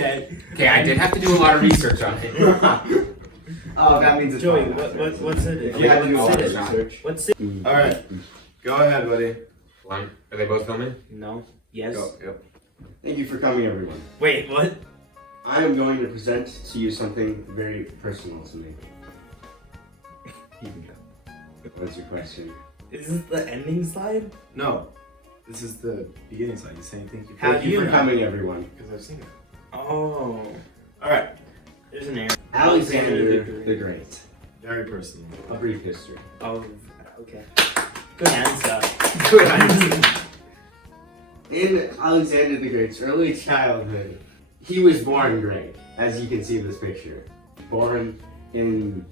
Okay, I did have to do a lot of research on it. Oh, that means it's Joey, fine. what's it? If you had to do a lot of Research. research. What's it? All right, go ahead, buddy. One. Are they both filming? No. Yes. Go. Yep. Thank you for coming, everyone. Wait, what? I am going to present to you something very personal to me. What's your question? Is this the ending slide? No, this is the beginning slide. You're saying thank you. How Thank do you you for know? coming, everyone. Because I've seen it. Oh. All right, There's an error. Alexander the Great. very personal. A brief history. Oh, okay. Good answer. Good answer. In Alexander the Great's early childhood, he was born great, as you can see in this picture. Born in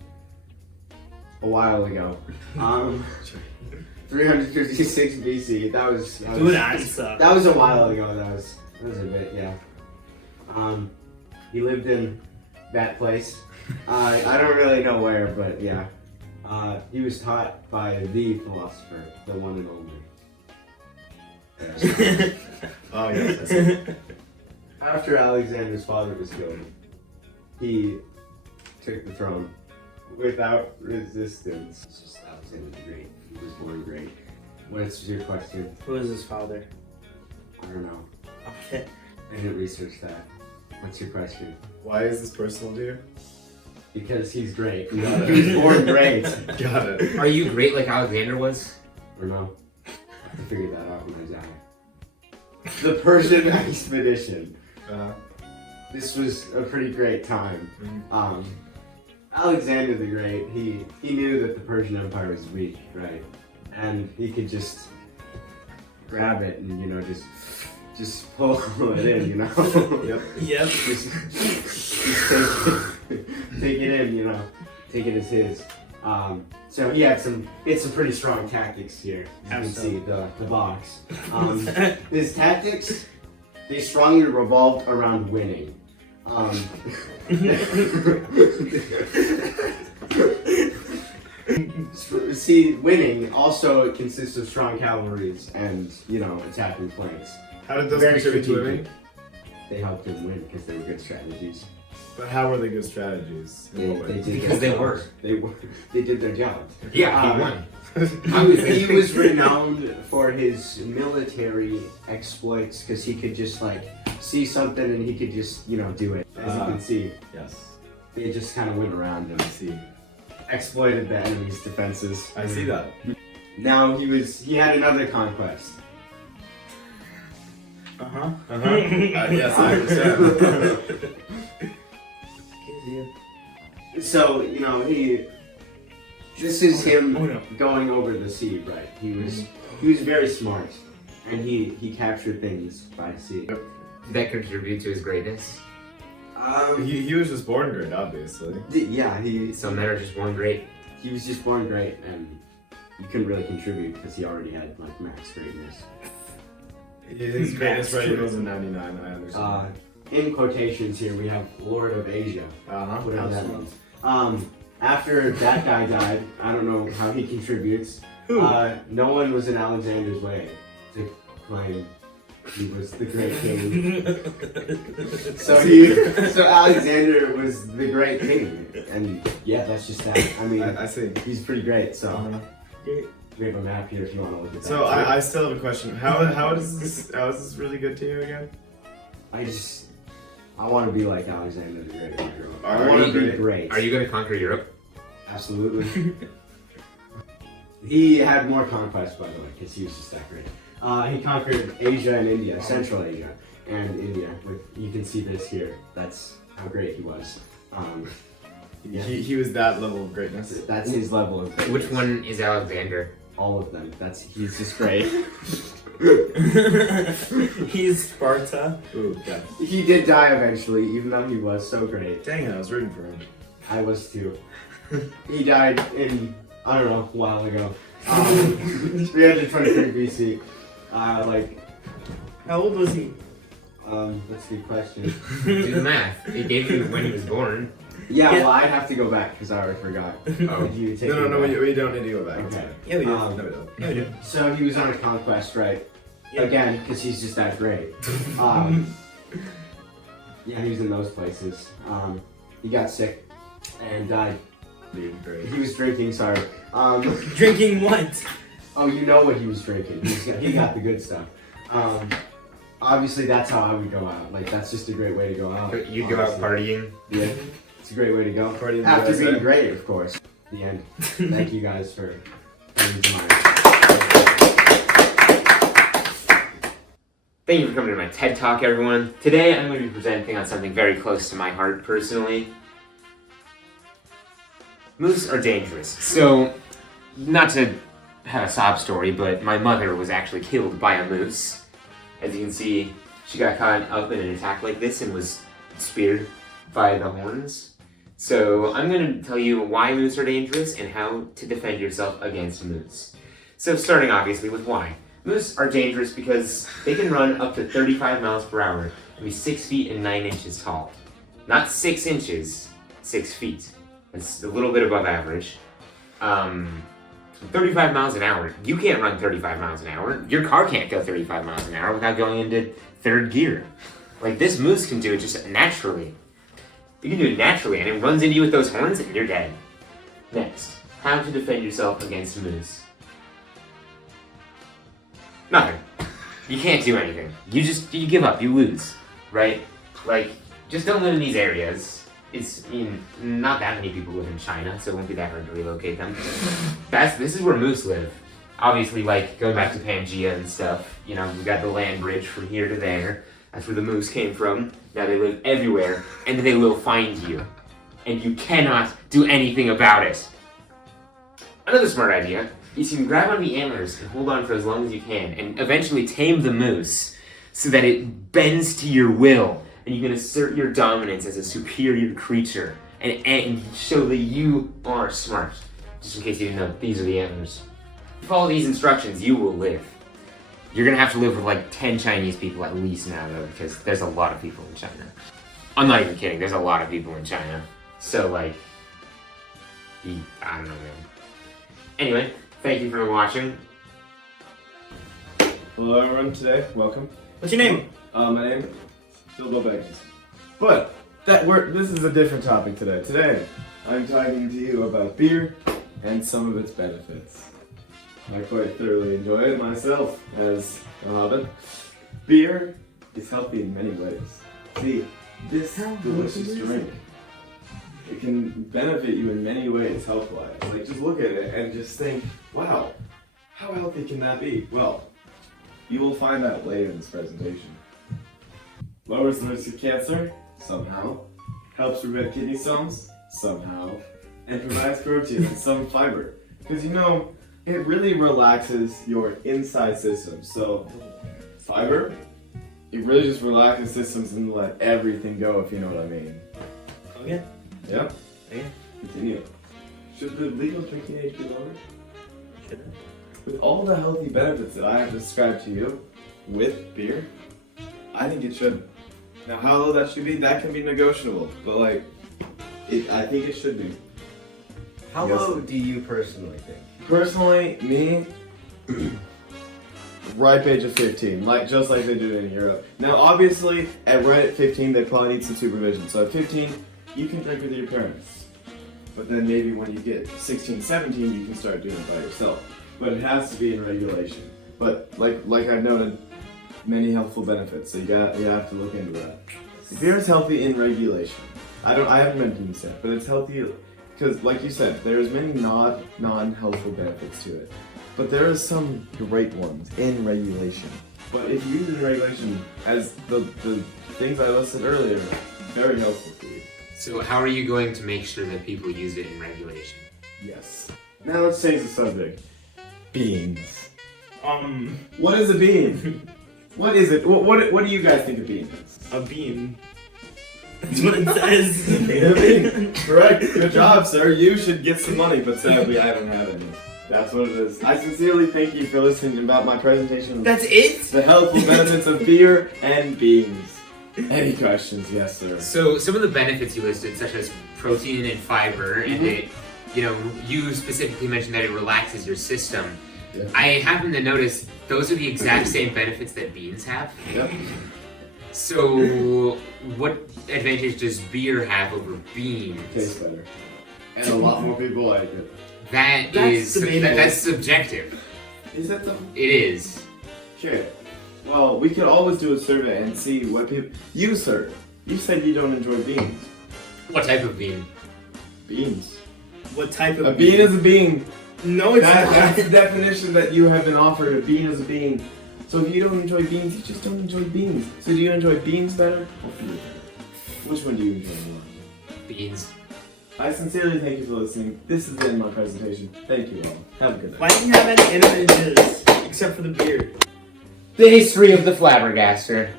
a while ago. 356 BC. That was Good answer. That was a while ago. That was a bit, yeah. He lived in that place. I don't really know where, but yeah. He was taught by the philosopher, the one and only. Oh yes, I see. After Alexander's father was killed, he took the throne without resistance. It's just Alexander the Great. He was born great. What's your question? Who is his father? I don't know. Okay. I didn't research that. What's your question? Why is this personal to you? Because he's great. He Got it. was born great. Got it. Are you great like Alexander was? Or no? I have to figure that out when I die. The Persian expedition. This was a pretty great time. Alexander the Great, he knew that the Persian Empire was weak, right? And he could just grab it and, you know, just pull it in, you know? Yep. Yep. just take it in, you know? Take it as his. So he had some pretty strong tactics here. As you can see the box. His tactics, they strongly revolved around winning. See, winning also consists of strong cavalries and, you know, attacking flanks. How did those Very contribute to strategic. winning? They helped him win because they were good strategies. But how were they good strategies? In what way? did Because they their were. jobs. They did their job. Yeah, he won. He was renowned for his military exploits because he could just like see something and he could just, you know, do it. As you can see, Yes. they just kind of went around and I see. exploited the enemy's defenses. I see that. Now he had another conquest. Uh-huh. Yes, I understand. So, you know, this is him Oh, no. going over the sea, right? He was very smart, and he captured things by sea. Did that contribute to his greatness? He was just born great, obviously. Yeah, Some men are just born great. he was just born great, and he couldn't really contribute because he already had like max greatness. His greatness rating was a 99, I understand. In quotations here, we have Lord of Asia. Whatever that means. After that guy died, I don't know how he contributes. Who? No one was in Alexander's way to claim he was the great king. So Alexander was the great king, and yeah, that's just that. I mean, I see. he's pretty great. So we have a map here if you want to look at that. So I still have a question. How is this really good to you again? I want to be like Alexander the Great. I Are want you to be great? great. Are you going to conquer Europe? Absolutely. He had more conquests, by the way, because he was just that great. He conquered Asia and India, Central Asia and India. You can see this here. That's how great he was. Yeah. He was that level of greatness. That's his level of greatness. Which one is Alexander? All of them. He's just great. He's Sparta. Ooh, yeah. He did die eventually, even though he was so great. Dang it, I was rooting for him. I was too. He died in, I don't know, a while ago. 323 BC. How old was he? That's a good question. Do the math. It gave you when he was born. Yeah, Yeah. well, I'd have to go back because I already forgot. Oh. You take No, me back. we don't need to go back. Okay. Yeah, we do. Um, No, we don't. Yeah, we do. So he was on a conquest, right? Yeah. Again, because he's just that great. Yeah, he was in those places. He got sick and died. He was drinking, sorry. Drinking what? Oh, you know what he was drinking. He got the good stuff. Obviously, that's how I would go out. Like, that's just a great way to go out. You'd go out partying. Yeah, it's a great way to go. Party in the After USA. being great, of course. The end. Thank you guys for coming to my... Thank you for coming to my TED Talk, everyone. Today, I'm going to be presenting on something very close to my heart, personally. Moose are dangerous. So, not to have a sob story, but my mother was actually killed by a moose. As you can see, she got caught up in an attack like this and was speared by the horns. So I'm going to tell you why moose are dangerous and how to defend yourself against moose. So starting obviously with why. Moose are dangerous because they can run up to 35 miles per hour and be 6 feet and 9 inches tall. Not 6 inches, 6 feet. That's a little bit above average. 35 miles an hour. You can't run 35 miles an hour. Your car can't go 35 miles an hour without going into third gear. Like, this moose can do it just naturally. You can do it naturally, and it runs into you with those horns, and you're dead. Next, how to defend yourself against a moose. Nothing. You can't do anything. You give up, you lose, right? Like, just don't live in these areas. Not that many people live in China, so it won't be that hard to relocate them. This is where moose live. Obviously, like, going back to Pangea and stuff, we got the land bridge from here to there. That's where the moose came from. Now they live everywhere, and they will find you. And you cannot do anything about it. Another smart idea is you can grab on the antlers and hold on for as long as you can, and eventually tame the moose so that it bends to your will, and you can assert your dominance as a superior creature, and show that you are smart. Just in case you didn't know, these are the antlers. If you follow these instructions, you will live. You're gonna have to live with like 10 Chinese people at least now, though, because there's a lot of people in China. I'm not even kidding, there's a lot of people in China. So, like, I don't know, man. Anyway, thank you for watching. Hello everyone, today, welcome. What's your name? My name is Bilbo Baggins. But, this is a different topic today. Today, I'm talking to you about beer and some of its benefits. I quite thoroughly enjoy it myself, as a hobbit. Beer is healthy in many ways. See, this delicious drink, it can benefit you in many ways health-wise. Like, just look at it and just think, wow, how healthy can that be? Well, you will find out later in this presentation. Lowers the risk of cancer? Somehow. Helps prevent kidney stones? Somehow. And provides protein and some fiber. Because it really relaxes your inside systems. So, fiber, it really just relaxes systems and let everything go, if you know what I mean. Okay. Yeah? Okay. Continue. Should the legal drinking age be lowered? Should I? With all the healthy benefits that I have described to you with beer, I think it should. Now, how low that should be, that can be negotiable. But, I think it should be. How Yes. low do you personally think? Personally, me, ripe age of 15, just like they do in Europe. Now, obviously, right at 15, they probably need some supervision. So at 15, you can drink with your parents. But then maybe when you get 16, 17, you can start doing it by yourself. But it has to be in regulation. But like I noted, many healthful benefits. So you have to look into that. Beer is healthy in regulation. I haven't mentioned this yet, but it's healthy. Because, like you said, there's many non-healthful benefits to it. But there are some great ones in regulation. But if you use it in regulation, as the things I listed earlier, very helpful for you. So how are you going to make sure that people use it in regulation? Yes. Now let's change the subject. Beans. What is a bean? What is it? What do you guys think a bean is? A bean. That's what it says. A bean. Correct. Good job, sir. You should get some money, but sadly I don't have any. That's what it is. I sincerely thank you for listening about my presentation. That's it? The healthful benefits of beer and beans. Any questions? Yes, sir. So some of the benefits you listed, such as protein and fiber, and it, you specifically mentioned that it relaxes your system. Yeah. I happen to notice those are the exact same benefits that beans have. Yep. So, what advantage does beer have over beans? Tastes better. And a lot more people like it. That's debatable. That's subjective. Is that the... It is. Sure. Well, we could always do a survey and see what people... You, sir. You said you don't enjoy beans. What type of bean? Beans. What type of A bean is a bean. No, it's That's not. the definition that you have been offered. A bean is a bean. So if you don't enjoy beans, you just don't enjoy beans. So do you enjoy beans better or beer better? Which one do you enjoy more? Beans. I sincerely thank you for listening. This has been my presentation. Thank you all. Have a good night. Why do you have any images except for the beer? The history of the flabbergaster.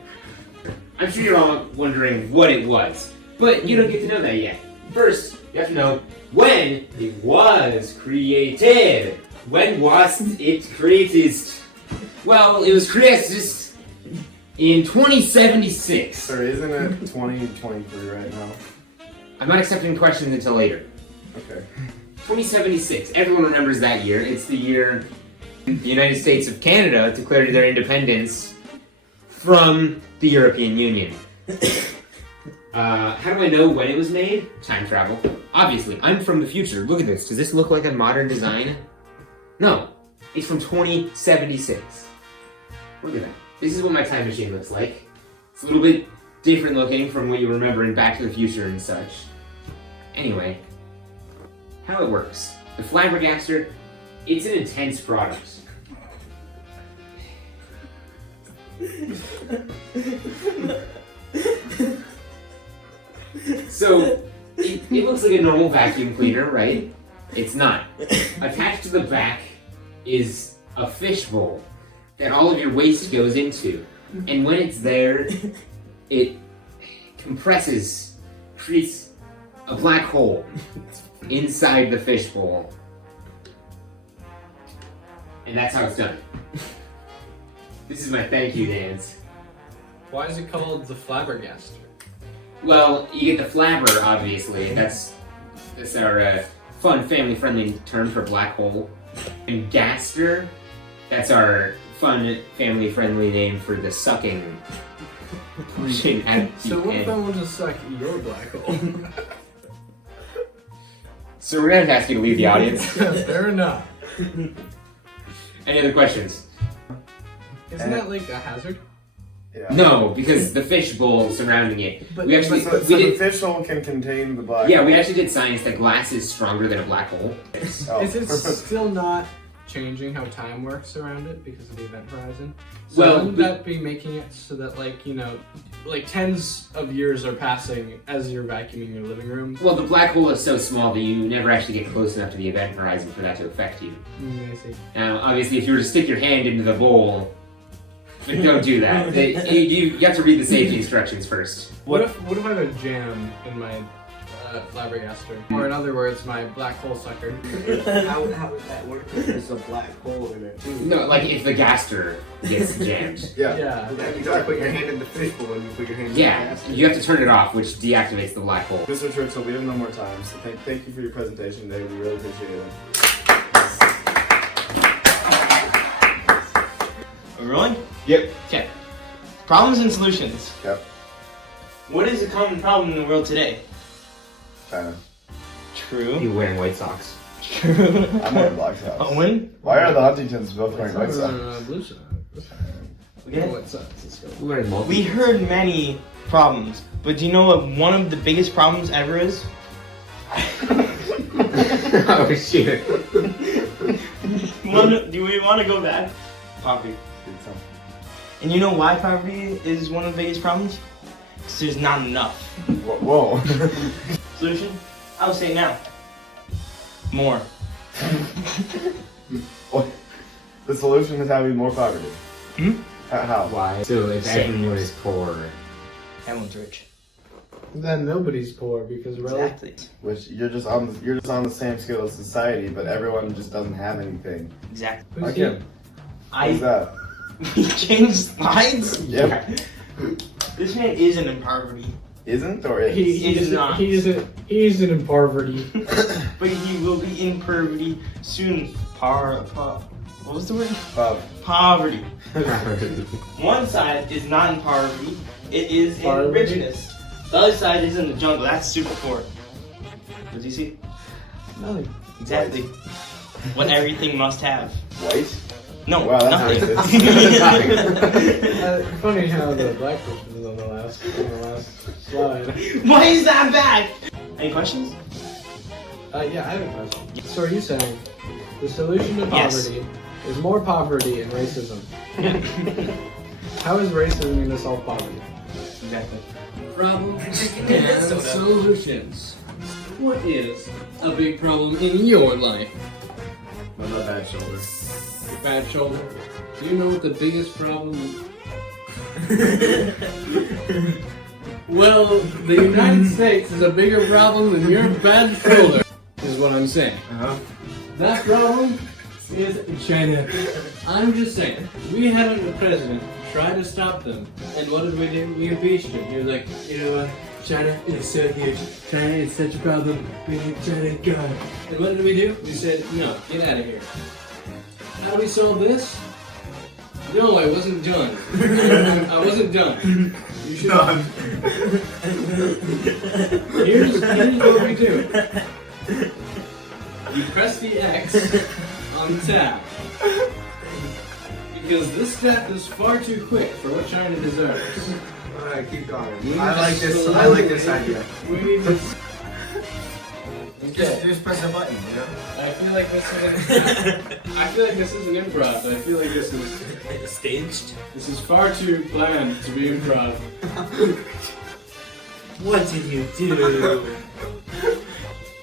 I'm sure you're all wondering what it was, but you don't get to know that yet. First, you have to know when it was created. When was it created? Well, it was created in 2076. Sir, isn't it 2023 right now? I'm not accepting questions until later. Okay. 2076. Everyone remembers that year. It's the year the United States of Canada declared their independence from the European Union. How do I know when it was made? Time travel. Obviously, I'm from the future. Look at this. Does this look like a modern design? No. It's from 2076. Look at that. This is what my time machine looks like. It's a little bit different looking from what you remember in Back to the Future and such. Anyway, how it works. The Flabbergaster, it's an intense product. So, it looks like a normal vacuum cleaner, right? It's not. Attached to the back is a fishbowl that all of your waste goes into. And when it's there, it compresses, creates a black hole inside the fishbowl. And that's how it's done. This is my thank you dance. Why is it called the Flabbergaster? Well, you get the flabber, obviously. That's our fun, family-friendly term for black hole. And gaster, that's our fun, family-friendly name for the sucking portion at the So what if end. I want to suck your black hole? So we're gonna ask you to leave the audience. Fair enough. Any other questions? Isn't that like a hazard? Yeah. No, because the fishbowl surrounding it. But- we actually So we the did. fish hole can contain the black. Yeah, we actually did science that glass is stronger than a black hole. Oh. Is it still not changing how time works around it because of the event horizon? So Well, wouldn't that be making it so that like tens of years are passing as you're vacuuming your living room? Well, the black hole is so small that you never actually get close enough to the event horizon for that to affect you. I see. Now, obviously, if you were to stick your hand into the bowl, but don't do that. You have to read the safety instructions first. What if I have a jam in my flabbergaster? Or in other words, my black hole sucker. How would that work if there's a black hole in it? No, like if the gaster gets jammed. Yeah. Yeah. You gotta put your hand in the fishbowl and you put your hand in Yeah, the you have to turn it off, which deactivates the black hole. Mr. Churchill, we have no more time, so thank you for your presentation today. We really appreciate it. Are we rolling? Yep. Okay. Problems and solutions. Yep. What is a common problem in the world today? China. True. You wearing white socks. True. I'm wearing black socks. Owen? Why are the Huntingtons both wearing white socks? Blue side. Okay. White socks. Let's go. You wearing multi. We heard many problems, but do you know what one of the biggest problems ever is? Oh shit. Do we want to go back? Poverty. And you know why poverty is one of the biggest problems? Because there's not enough. Whoa. Solution? I'll say it now. More. What? The solution is having more poverty. Hmm? How? Why? So if Same. everyone is poor. Everyone's rich. Then nobody's poor because Exactly. Which you're just on the same scale as society, but everyone just doesn't have anything. Exactly. Who's Okay. What's that? We changed slides? Yep. This man isn't in poverty. Isn't or is? He is not. He isn't in poverty. But he will be in poverty soon. What was the word? Bob. Poverty. One side is not in poverty, It is in Poverty? richness. The other side is in the jungle. That's super poor. What do you see? Nothing. Exactly. What everything must have. White? No, Wow, that's nothing. Funny how the black person is on the last slide. Why is that bad? Any questions? Yeah, I have a question. So are you saying the solution to Yes. poverty is more poverty and racism? How is racism going to solve poverty? Exactly. Problems and solutions. What is a big problem in your life? What about bad shoulder? Your bad shoulder. Do you know what the biggest problem is? Well, the United States is a bigger problem than your bad shoulder, is what I'm saying. Uh-huh. That problem is China. I'm just saying, we had a president try to stop them, and what did we do? We impeached him. He was like, you know what? China is so huge. China is such a problem. We need China gone. And what did we do? We said, no, get out of here. How do we solve this? No, I wasn't done. I wasn't done. You should. Here's what we do. You press the X on tab. Because this step is far too quick for what China deserves. Alright, keep going. We I like just this. I like this idea. We need to. Just press a button, you know? I feel like this is an improv. I feel like this is Staged? this is far too bland to be improv. What did you do?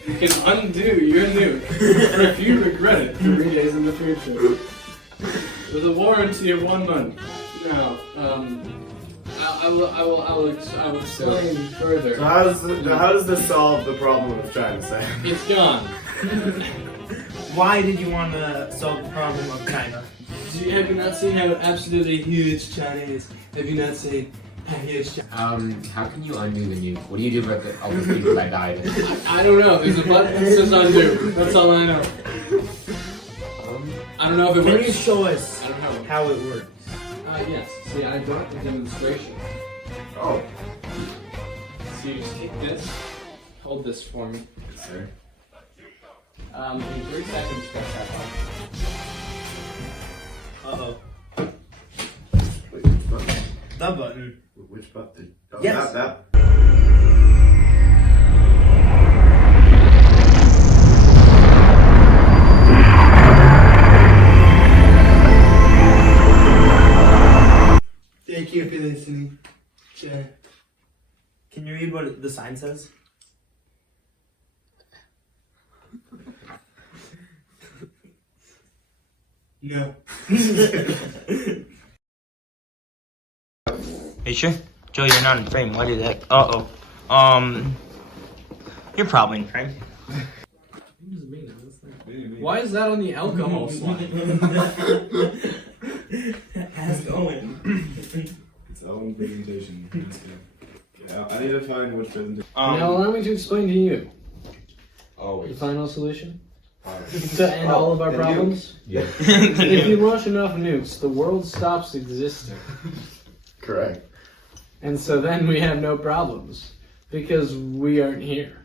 You can undo your nuke if you regret it 3 days in the future. With a warranty of 1 month. Now, I will explain further. So how does this solve the problem of China saying? It's gone. Why did you want to solve the problem of China? Have you not seen how absolutely huge China is? Have you not seen how huge China? How can you undo the nuke? What do you do about all the people that died? I don't know. There's a button that says undo. That's all I know. I don't know if it Can works. you show us I don't know. how it works? Yes. See, I brought the demonstration. Oh. So you just take this, hold this for me. Sure. In 3 seconds, press that button. Uh-oh. Wait, which button? The button. Which button? Oh, Yes. That. Thank you for listening. Sure. Can you read what the sign says? No. Are you sure? Joe, you're not in frame. Why do that? Uh-oh. You're probably in frame. Why is that on the alcohol slide? Ask Owen. Its own presentation. Yeah, I need to find which presentation. Now allow me to explain to you the Always. final solution to end all of our the problems. Yeah. If you launch enough nukes, the world stops existing. Correct. And so then we have no problems because we aren't here.